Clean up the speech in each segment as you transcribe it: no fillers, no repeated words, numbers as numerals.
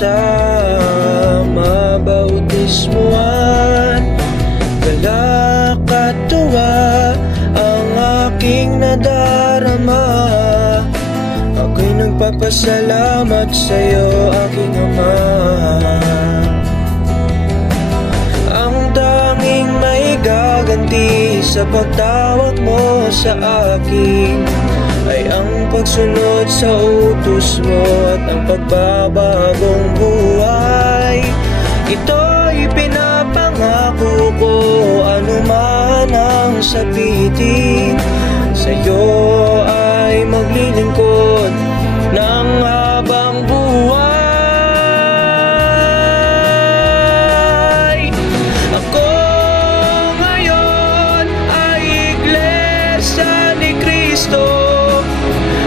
sa mabautismuan. Galak at tuwa ang aking nadarama. Ako'y nagpapasalamat sa'yo, aking Ama. Ang tanging may gaganti sa pagtawag mo sa akin ay ang pagsunod sa utos mo at ang pagbabagong buhay. Ito'y pinapangako ko, anuman ang sabitin, sa'yo ay maglilingkod ng habang buhay. Ako ngayon ay Iglesia ni Cristo,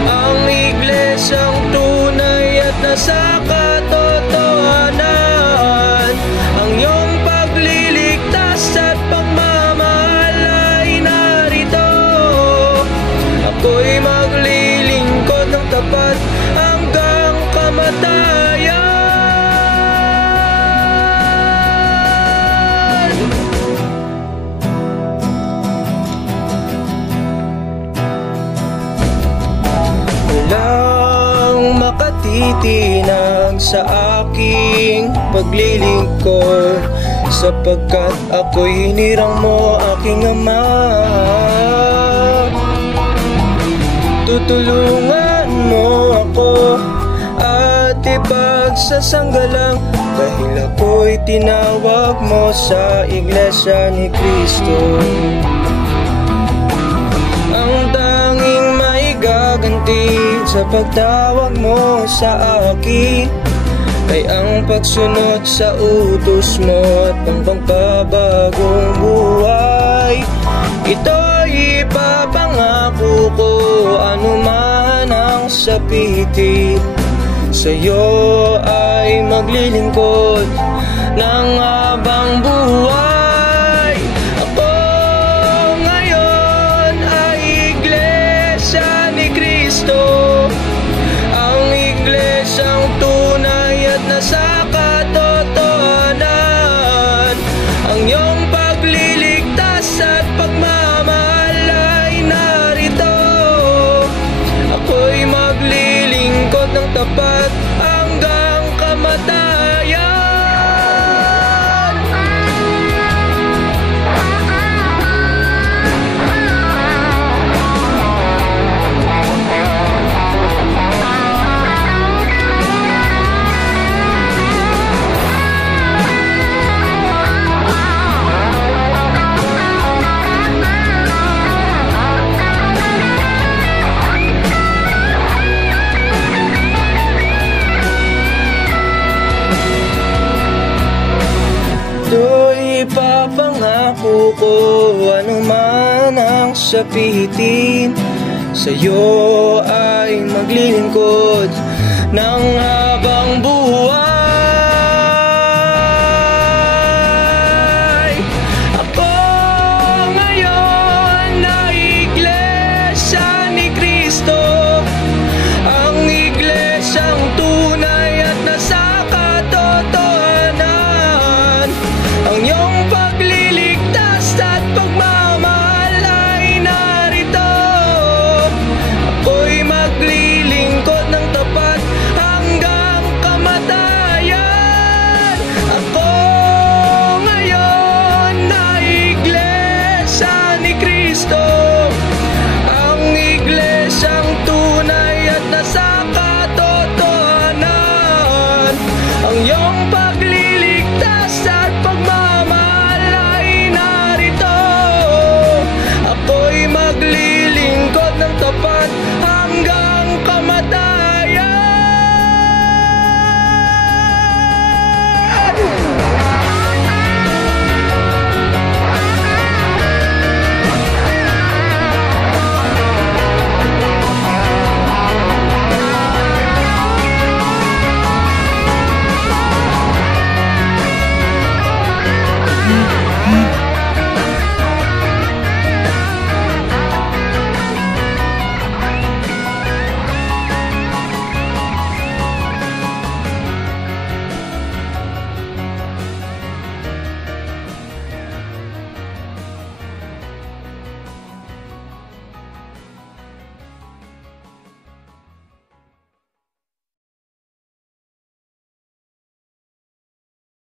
ang iglesyang tunay at nasa katotohanan. Ang iyong pagliligtas at pagmamahal ay narito. Ako'y maglilingkod ng tapat hanggang kamatayan. Walang makatitinag sa aking paglilingkod, sapagkat ako'y hinirang mo, aking Ama. Tutulungan mo ako at ipagsasanggalang, dahil ako'y tinawag mo sa Iglesia ni Cristo. Ang tanging may gaganti sa pagtawag mo sa akin ay ang pagsunod sa utos mo at ang pagbabagong buhay. Ito'y ipapangako ko, anuman ang sapitin, sa'yo ay maglilingkod ng habang buhay. Ako ngayon ay Iglesia ni Cristo, ang iglesyang tunay at nasa katotohanan. Ang iyong pagliligtas at pagmamahal ay narito. Ako'y maglilingkod ng tapat hanggang kamatayan. Ito'y ipapangako ko, anuman ang sapitin, sa'yo ay maglilingkod ng